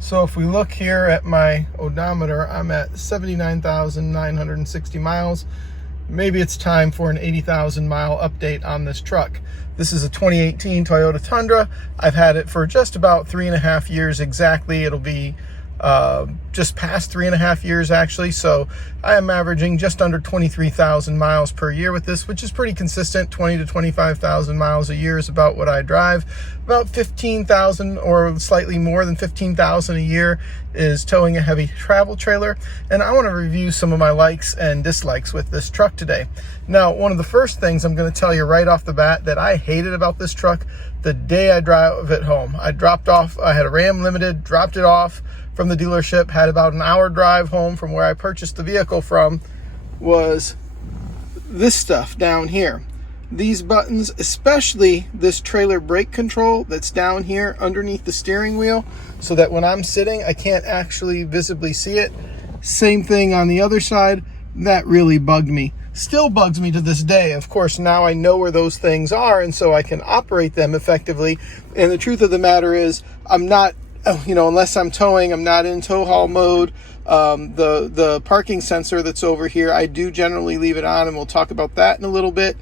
So if we look here at my odometer, I'm at 79,960 miles. Maybe it's time for an 80,000 mile update on this truck. This is a 2018 Toyota Tundra. I've had it for just about 3.5 years exactly. It'll be just past 3.5 years actually. So I am averaging just under 23,000 miles per year with this, which is pretty consistent. 20 to 25,000 miles a year is about what I drive. About 15,000 or slightly more than 15,000 a year is towing a heavy travel trailer. And I want to review some of my likes and dislikes with this truck today. Now, one of the first things I'm going to tell you right off the bat that I hated about this truck the day I drove it home. I had a Ram Limited, dropped it off from the dealership, had about an hour drive home from where I purchased the vehicle from, was this stuff down here. These buttons, especially this trailer brake control that's down here underneath the steering wheel, so that when I'm sitting, I can't actually visibly see it. Same thing on the other side. That really bugged me. Still bugs me to this day. Of course, now I know where those things are, and so I can operate them effectively. And the truth of the matter is, I'm not, unless I'm towing, I'm not in tow haul mode. The parking sensor that's over here, I do generally leave it on, and we'll talk about that in a little bit.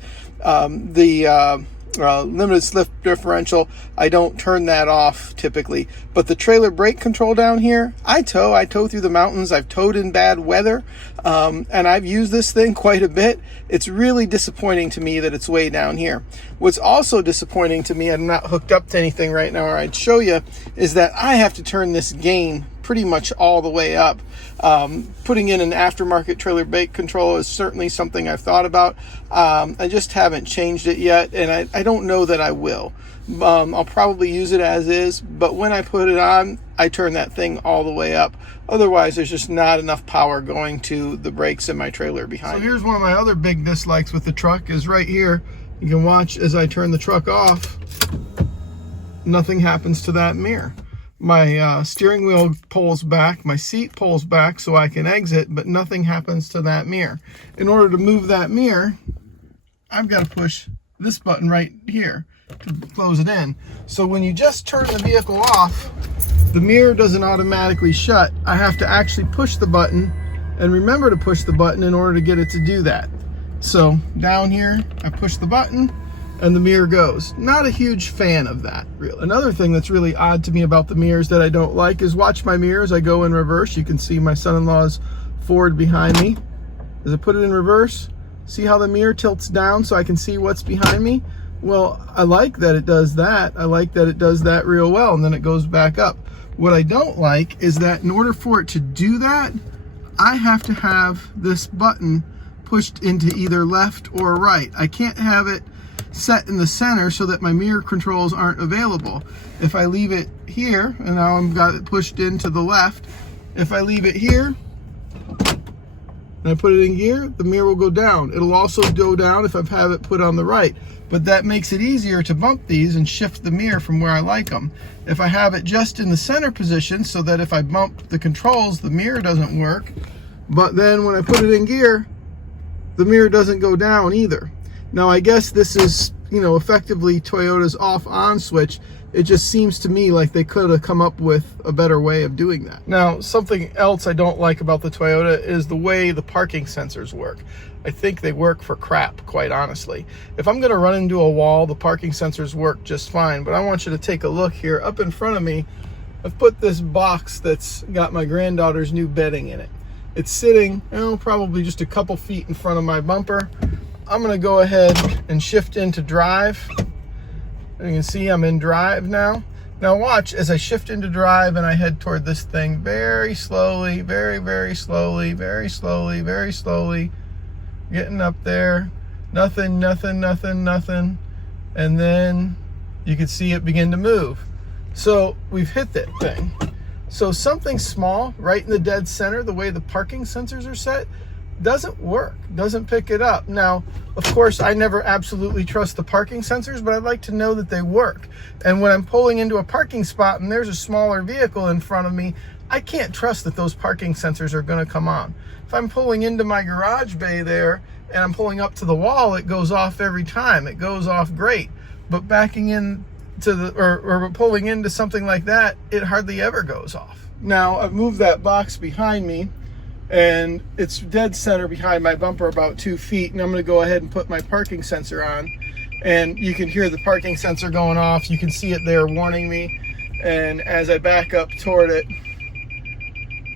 Limited slip differential, I don't turn that off typically. But the trailer brake control down here, I tow through the mountains. I've towed in bad weather, and I've used this thing quite a bit. It's really disappointing to me that it's way down here. What's also disappointing to me, I'm not hooked up to anything right now, or I'd show you, is that I have to turn this gain pretty much all the way up. Putting in an aftermarket trailer brake control is certainly something I've thought about. I just haven't changed it yet, and I don't know that I will. I'll probably use it as is, but when I put it on, I turn that thing all the way up. Otherwise, there's just not enough power going to the brakes in my trailer behind. So here's one of my other big dislikes with the truck is right here. You can watch as I turn the truck off, nothing happens to that mirror. My steering wheel pulls back, my seat pulls back so I can exit, but nothing happens to that mirror. In order to move that mirror, I've got to push this button right here to close it in. So when you just turn the vehicle off, the mirror doesn't automatically shut. I have to actually push the button and remember to push the button in order to get it to do that. So down here, I push the button and the mirror goes. Not a huge fan of that, really. Another thing that's really odd to me about the mirrors that I don't like is watch my mirrors. I go in reverse. You can see my son-in-law's Ford behind me. As I put it in reverse, see how the mirror tilts down so I can see what's behind me? Well, I like that it does that. I like that it does that real well, and then it goes back up. What I don't like is that in order for it to do that, I have to have this button pushed into either left or right. I can't have it set in the center so that my mirror controls aren't available. If I leave it here, and now I've got it pushed into the left, if I leave it here and I put it in gear, the mirror will go down. It'll also go down if I have it put on the right, but that makes it easier to bump these and shift the mirror from where I like them. If I have it just in the center position so that if I bump the controls, the mirror doesn't work, but then when I put it in gear, the mirror doesn't go down either. Now, I guess this is, effectively Toyota's off-on switch. It just seems to me like they could have come up with a better way of doing that. Now, something else I don't like about the Toyota is the way the parking sensors work. I think they work for crap, quite honestly. If I'm going to run into a wall, the parking sensors work just fine. But I want you to take a look here. Up in front of me, I've put this box that's got my granddaughter's new bedding in it. It's sitting, probably just a couple feet in front of my bumper. I'm going to go ahead and shift into drive. You can see I'm in drive now. Now watch as I shift into drive and I head toward this thing very slowly, very, very slowly, very slowly, very slowly. Getting up there. Nothing, nothing, nothing, nothing. And then you can see it begin to move. So we've hit that thing. So something small right in the dead center, the way the parking sensors are set, doesn't work, doesn't pick it up. Now, of course, I never absolutely trust the parking sensors, but I'd like to know that they work. And when I'm pulling into a parking spot and there's a smaller vehicle in front of me, I can't trust that those parking sensors are going to come on. If I'm pulling into my garage bay there and I'm pulling up to the wall, it goes off every time. It goes off great. But backing in to the, or pulling into something like that, it hardly ever goes off. Now I've moved that box behind me and it's dead center behind my bumper about 2 feet, and I'm going to go ahead and put my parking sensor on, and you can hear the parking sensor going off. You can see it there warning me, and as I back up toward it,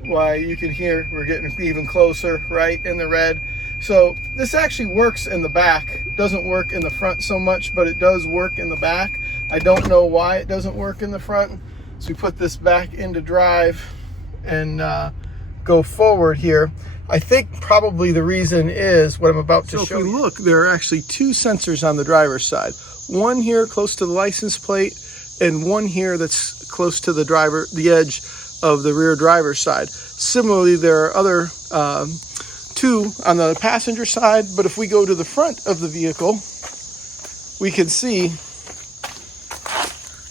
why, you can hear we're getting even closer, right in the red. So this actually works in the back. It doesn't work in the front so much, but it does work in the back. I don't know why it doesn't work in the front. So we put this back into drive and go forward here. I think probably the reason is what I'm about to show you. If you look, there are actually 2 sensors on the driver's side. One here close to the license plate, and one here that's close to the edge of the rear driver's side. Similarly, there are other 2 on the passenger side, but if we go to the front of the vehicle, we can see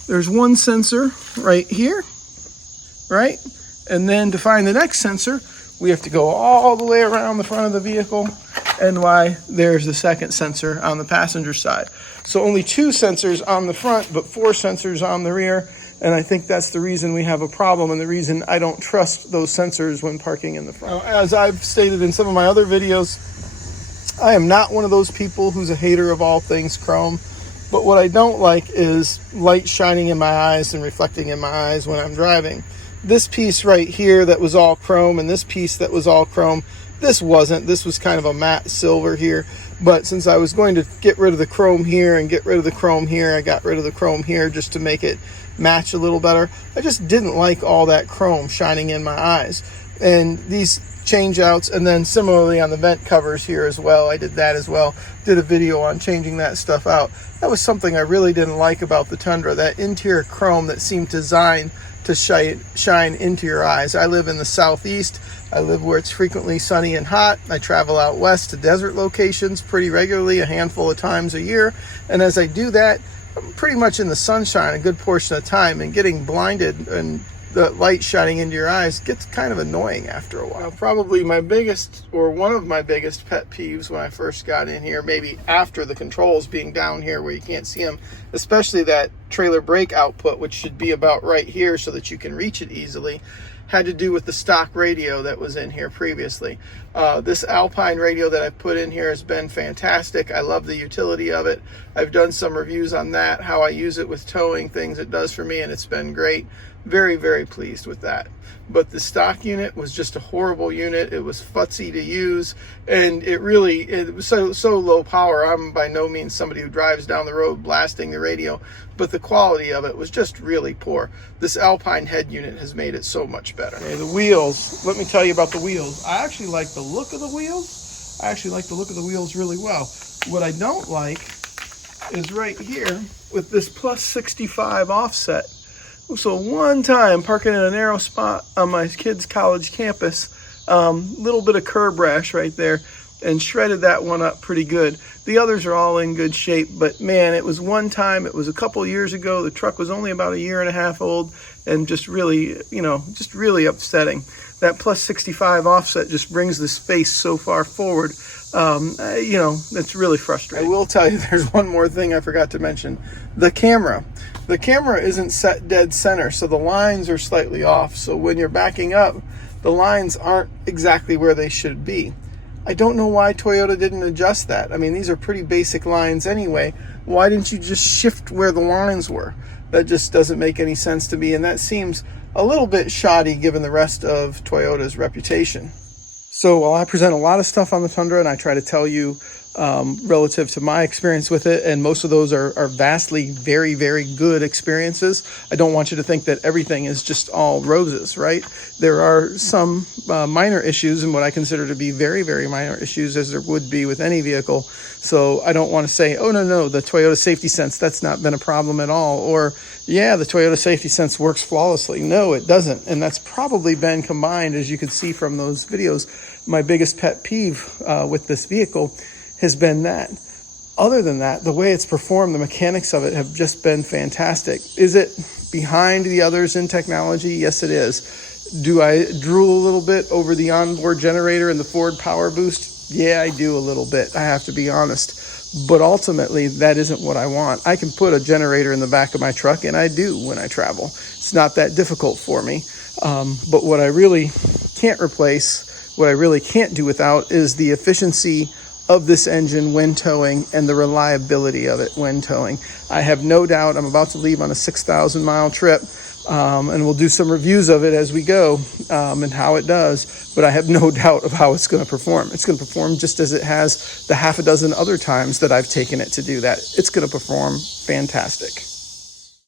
there's one sensor right here, right? And then to find the next sensor, we have to go all the way around the front of the vehicle, and why, there's the second sensor on the passenger side. So only 2 sensors on the front, but 4 sensors on the rear. And I think that's the reason we have a problem, and the reason I don't trust those sensors when parking in the front. Now, as I've stated in some of my other videos, I am not one of those people who's a hater of all things chrome. But what I don't like is light shining in my eyes and reflecting in my eyes when I'm driving. This piece right here that was all chrome, and this piece that was all chrome, this wasn't. This was kind of a matte silver here. But since I was going to get rid of the chrome here and get rid of the chrome here, I got rid of the chrome here just to make it match a little better. I just didn't like all that chrome shining in my eyes. And these change outs, and then similarly on the vent covers here as well, I did that as well. Did a video on changing that stuff out. That was something I really didn't like about the Tundra, that interior chrome that seemed designed to shine into your eyes. I live in the southeast. I live where it's frequently sunny and hot. I travel out west to desert locations pretty regularly, a handful of times a year. And as I do that, I'm pretty much in the sunshine a good portion of the time, and getting blinded and the light shining into your eyes gets kind of annoying after a while. Probably my biggest, or one of my biggest pet peeves when I first got in here, maybe after the controls being down here where you can't see them, especially that trailer brake output, which should be about right here so that you can reach it easily, had to do with the stock radio that was in here previously. This Alpine radio that I've put in here has been fantastic. I love the utility of it. I've done some reviews on that, how I use it with towing, things it does for me, and it's been great. Very, very pleased with that. But the stock unit was just a horrible unit. It was futzy to use, and it was so low power. I'm by no means somebody who drives down the road blasting the radio, but the quality of it was just really poor. This Alpine head unit has made it so much better. Okay, the wheels, let me tell you about the wheels. I actually like the look of the wheels. I actually like the look of the wheels really well. What I don't like is right here with this plus 65 offset. So one time, parking in a narrow spot on my kid's college campus, little bit of curb rash right there, and shredded that one up pretty good. The others are all in good shape, but man, it was one time, it was a couple years ago, the truck was only about 1.5 years old, and just really, just really upsetting. That plus 65 offset just brings this face so far forward. It's really frustrating. I will tell you, there's one more thing I forgot to mention. The camera. The camera isn't set dead center, so the lines are slightly off. So when you're backing up, the lines aren't exactly where they should be. I don't know why Toyota didn't adjust that. I mean, these are pretty basic lines anyway. Why didn't you just shift where the lines were? That just doesn't make any sense to me, and that seems a little bit shoddy given the rest of Toyota's reputation. So while I present a lot of stuff on the Tundra, and I try to tell you relative to my experience with it, and most of those are vastly very, very good experiences, I don't want you to think that everything is just all roses, right? There are some minor issues, and what I consider to be very, very minor issues, as there would be with any vehicle. So I don't want to say, oh, no, the Toyota Safety Sense, that's not been a problem at all. Or, yeah, the Toyota Safety Sense works flawlessly. No, it doesn't. And that's probably been combined, as you can see from those videos. My biggest pet peeve with this vehicle has been that. Other than that, the way it's performed, the mechanics of it have just been fantastic. Is it behind the others in technology? Yes, it is. Do I drool a little bit over the onboard generator and the Ford Power Boost? Yeah, I do a little bit. I have to be honest. But ultimately, that isn't what I want. I can put a generator in the back of my truck, and I do when I travel. It's not that difficult for me. But what I really can't replace, what I really can't do without, is the efficiency of this engine when towing and the reliability of it when towing. I have no doubt. I'm about to leave on a 6,000 mile trip, and we'll do some reviews of it as we go, and how it does. But I have no doubt of how it's going to perform. It's going to perform just as it has the half a dozen other times that I've taken it to do that. It's going to perform fantastic.